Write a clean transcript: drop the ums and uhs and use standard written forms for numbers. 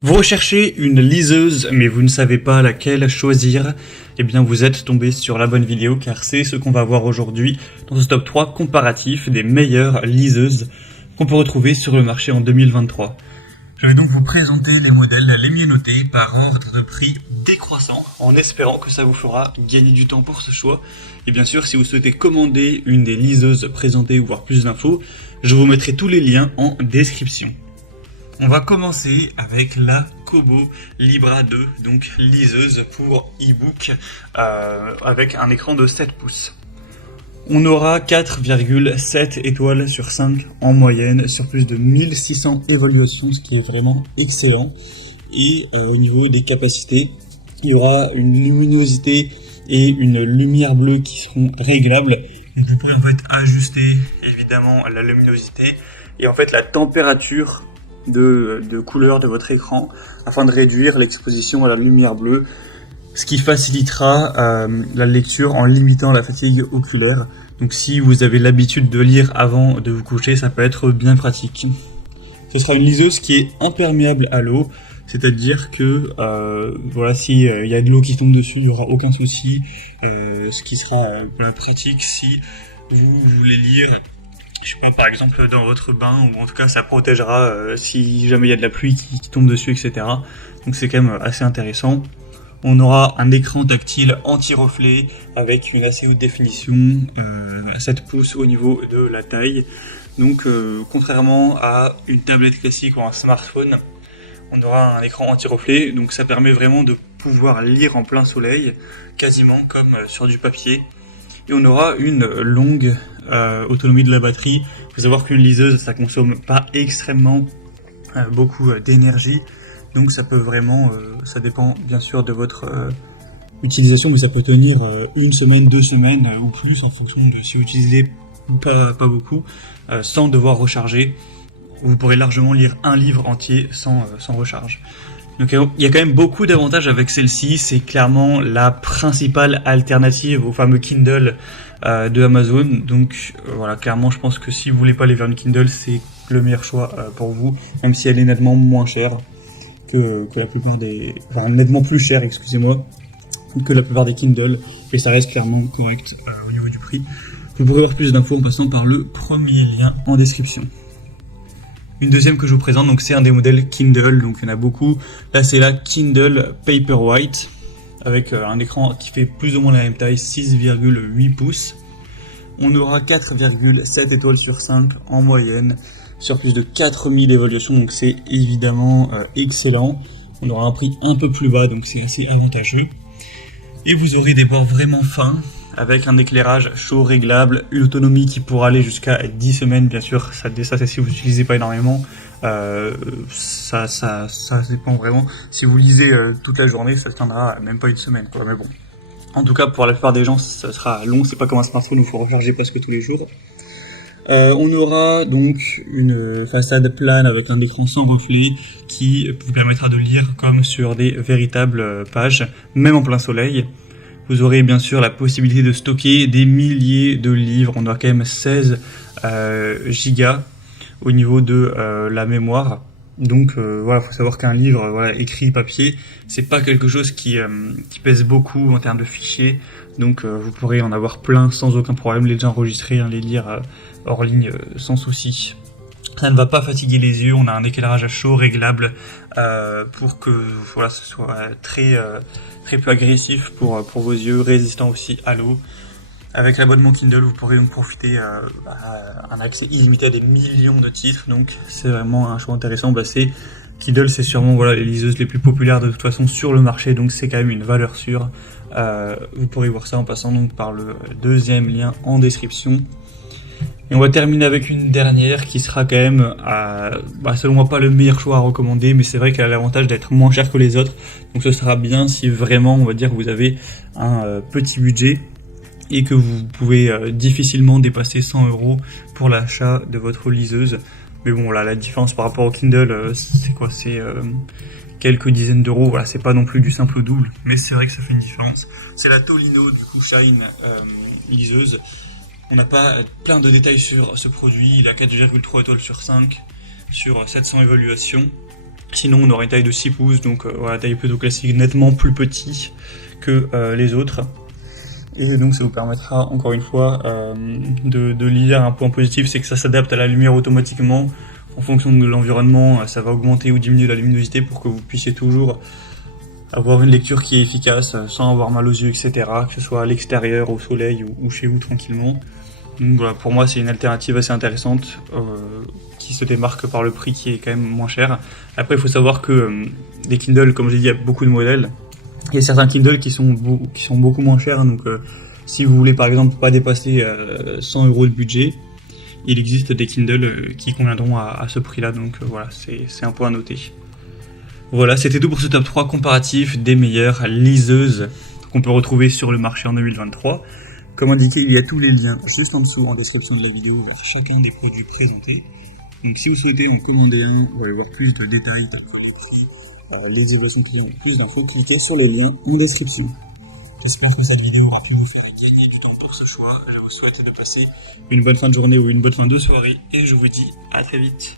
Vous recherchez une liseuse, mais vous ne savez pas laquelle choisir, eh bien vous êtes tombé sur la bonne vidéo car c'est ce qu'on va voir aujourd'hui dans ce top 3 comparatif des meilleures liseuses qu'on peut retrouver sur le marché en 2023. Je vais donc vous présenter les modèles les mieux notés par ordre de prix décroissant, en espérant que ça vous fera gagner du temps pour ce choix. Et bien sûr, si vous souhaitez commander une des liseuses présentées ou voir plus d'infos, je vous mettrai tous les liens en description. On va commencer avec la Kobo Libra 2, donc liseuse pour e-book avec un écran de 7 pouces. On aura 4,7 étoiles sur 5 en moyenne sur plus de 1600 évaluations, ce qui est vraiment excellent. Et au niveau des capacités, il y aura une luminosité et une lumière bleue qui seront réglables. Donc vous pourrez en fait ajuster évidemment la luminosité et en fait la température de couleur de votre écran afin de réduire l'exposition à la lumière bleue, ce qui facilitera la lecture en limitant la fatigue oculaire. Donc si vous avez l'habitude de lire avant de vous coucher, ça peut être bien pratique. Ce sera une liseuse qui est imperméable à l'eau, c'est-à-dire que voilà, si y a de l'eau qui tombe dessus, il n'y aura aucun souci, ce qui sera pratique si vous voulez lire, je sais pas, par exemple dans votre bain, ou en tout cas ça protégera si jamais il y a de la pluie qui tombe dessus, etc. Donc c'est quand même assez intéressant. On aura un écran tactile anti-reflet avec une assez haute définition, 7 pouces au niveau de la taille. Donc contrairement à une tablette classique ou un smartphone, on aura un écran anti-reflet, donc ça permet vraiment de pouvoir lire en plein soleil, quasiment comme sur du papier. Et on aura une longue autonomie de la batterie. Il faut savoir qu'une liseuse, ça consomme pas extrêmement beaucoup d'énergie. Donc ça peut vraiment, ça dépend bien sûr de votre utilisation, mais ça peut tenir une semaine, 2 semaines ou plus en fonction de si vous utilisez pas beaucoup, sans devoir recharger. Vous pourrez largement lire un livre entier sans recharge. Donc il y a quand même beaucoup d'avantages avec celle-ci, c'est clairement la principale alternative au fameux Kindle de Amazon. Donc voilà, clairement je pense que si vous voulez pas aller vers une Kindle, c'est le meilleur choix pour vous, même si elle est nettement moins chère que la plupart des... Enfin nettement plus chère, excusez-moi, que la plupart des Kindle, et ça reste clairement correct au niveau du prix. Vous pourrez voir plus d'infos en passant par le premier lien en description. Une deuxième que je vous présente, donc c'est un des modèles Kindle, donc il y en a beaucoup. Là c'est la Kindle Paperwhite, avec un écran qui fait plus ou moins la même taille, 6,8 pouces. On aura 4,7 étoiles sur 5 en moyenne, sur plus de 4000 évaluations, donc c'est évidemment excellent. On aura un prix un peu plus bas, donc c'est assez avantageux. Et vous aurez des bords vraiment fins, avec un éclairage chaud réglable, une autonomie qui pourra aller jusqu'à 10 semaines, bien sûr, ça c'est si vous n'utilisez pas énormément, ça dépend vraiment. Si vous lisez toute la journée, ça tiendra même pas une semaine, quoi, mais bon. En tout cas, pour la plupart des gens, ça sera long, c'est pas comme un smartphone où il faut recharger presque tous les jours. On aura donc une façade plane avec un écran sans reflet qui vous permettra de lire comme sur des véritables pages, même en plein soleil. Vous aurez bien sûr la possibilité de stocker des milliers de livres. On aura quand même 16 gigas au niveau de la mémoire. Donc voilà, faut savoir qu'un livre écrit papier, c'est pas quelque chose qui pèse beaucoup en termes de fichiers. Donc vous pourrez en avoir plein sans aucun problème, les enregistrer, les lire hors ligne sans souci. Ça ne va pas fatiguer les yeux, on a un éclairage à chaud réglable pour que voilà, ce soit très peu agressif pour vos yeux, résistant aussi à l'eau. Avec l'abonnement Kindle, vous pourrez donc profiter à un accès illimité à des millions de titres, donc c'est vraiment un choix intéressant. Kindle, c'est sûrement les liseuses les plus populaires de toute façon sur le marché, donc c'est quand même une valeur sûre. Vous pourrez voir ça en passant donc par le deuxième lien en description. Et on va terminer avec une dernière qui sera quand même, selon moi, pas le meilleur choix à recommander, mais c'est vrai qu'elle a l'avantage d'être moins chère que les autres. Donc ce sera bien si vraiment, on va dire, vous avez un petit budget et que vous pouvez difficilement dépasser 100 € pour l'achat de votre liseuse. Mais bon, là, la différence par rapport au Kindle, c'est quoi? C'est quelques dizaines d'euros. Voilà, c'est pas non plus du simple au double, mais c'est vrai que ça fait une différence. C'est la Tolino, du coup, Shine liseuse. On n'a pas plein de détails sur ce produit, il a 4,3 étoiles sur 5 sur 700 évaluations. Sinon, on aura une taille de 6 pouces, donc voilà, taille plutôt classique, nettement plus petit que les autres. Et donc ça vous permettra, encore une fois, de lire un point positif, c'est que ça s'adapte à la lumière automatiquement. En fonction de l'environnement, ça va augmenter ou diminuer la luminosité pour que vous puissiez toujours avoir une lecture qui est efficace, sans avoir mal aux yeux, etc. Que ce soit à l'extérieur, au soleil ou chez vous tranquillement. Donc voilà, pour moi c'est une alternative assez intéressante, qui se démarque par le prix qui est quand même moins cher. Après il faut savoir que des Kindle, comme j'ai dit, il y a beaucoup de modèles. Il y a certains Kindle qui sont beaucoup moins chers, donc si vous voulez par exemple pas dépasser 100 € de budget, il existe des Kindle qui conviendront à ce prix-là, donc voilà, c'est un point à noter. Voilà, c'était tout pour ce top 3 comparatif des meilleures liseuses qu'on peut retrouver sur le marché en 2023. Comme indiqué, il y a tous les liens juste en dessous en description de la vidéo vers chacun des produits présentés. Donc si vous souhaitez en commander un ou aller voir plus de détails tels que les prix, les évaluations clients, plus d'infos, cliquez sur le lien en description. J'espère que cette vidéo aura pu vous faire gagner du temps pour ce choix. Je vous souhaite de passer une bonne fin de journée ou une bonne fin de soirée et je vous dis à très vite.